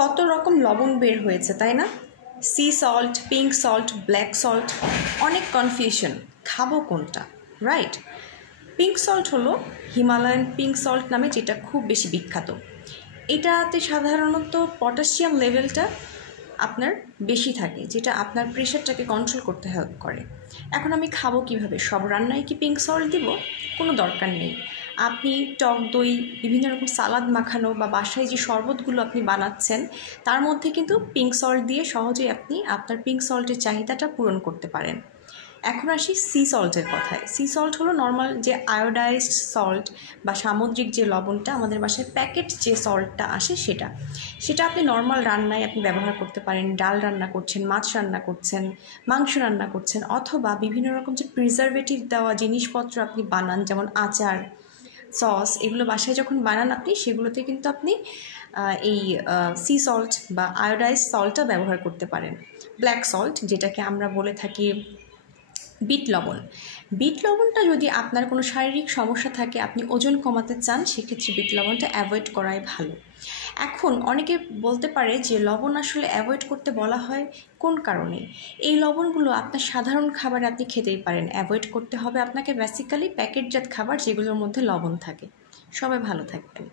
কত রকম লবণ বের হয়েছে তাই না? Sea salt, pink salt, black salt, অনেক কনফিউশন, খাবো কোনটা, রাইট? পিঙ্ক সল্ট হলো হিমালয়ান পিঙ্ক সল্ট নামে, যেটা খুব বেশি বিখ্যাত। এটাতে সাধারণত পটাশিয়াম লেভেলটা আপনার বেশি থাকে, যেটা আপনার প্রেশারটাকে কন্ট্রোল করতে হেল্প করে। এখন আমি খাবো কিভাবে? সব রান্নায় কি পিঙ্ক সল্ট দিব? কোনো দরকার নেই। আপনি টক দই, বিভিন্ন রকম সালাদ মাখানো বা বাসায় যে শরবতগুলো আপনি বানাচ্ছেন, তার মধ্যে কিন্তু পিঙ্ক সল্ট দিয়ে সহজেই আপনি আপনার পিঙ্ক সল্টের চাহিদাটা পূরণ করতে পারেন। এখন আসি সি সল্টের কথায়। সি সল্ট হলো নর্মাল যে আয়োডাইজড সল্ট বা সামুদ্রিক যে লবণটা, আমাদের বাসায় প্যাকেট যে সল্টটা আসে সেটা আপনি নর্মাল রান্নায় আপনি ব্যবহার করতে পারেন। ডাল রান্না করছেন, মাছ রান্না করছেন, মাংস রান্না করছেন, অথবা বিভিন্ন রকম যে প্রিজারভেটিভ দেওয়া জিনিসপত্র আপনি বানান, যেমন আচার, সস, এগুলো বাসায় যখন বানান আপনি, সেগুলোতে কিন্তু আপনি এই সি সল্ট বা আয়োডাইজ সল্টটা ব্যবহার করতে পারেন। ব্ল্যাক সল্ট, যেটাকে আমরা বলে থাকি বিট লবণ। বিট লবণটা যদি আপনার কোনো শারীরিক সমস্যা থাকে, আপনি ওজন কমাতে চান, সেক্ষেত্রে বিট লবণটা অ্যাভয়েড করাই ভালো। এখন অনেকে বলতে পারে যে লবণ আসলে অ্যাভয়েড করতে বলা হয় কোন কারণে? এই লবণগুলো আপনার সাধারণ খাবারে আপনি খেতেই পারেন, অ্যাভয়েড করতে হবে আপনাকে বেসিক্যালি প্যাকেটজাত খাবার যেগুলোর মধ্যে লবণ থাকে। সবাই ভালো থাকবেন।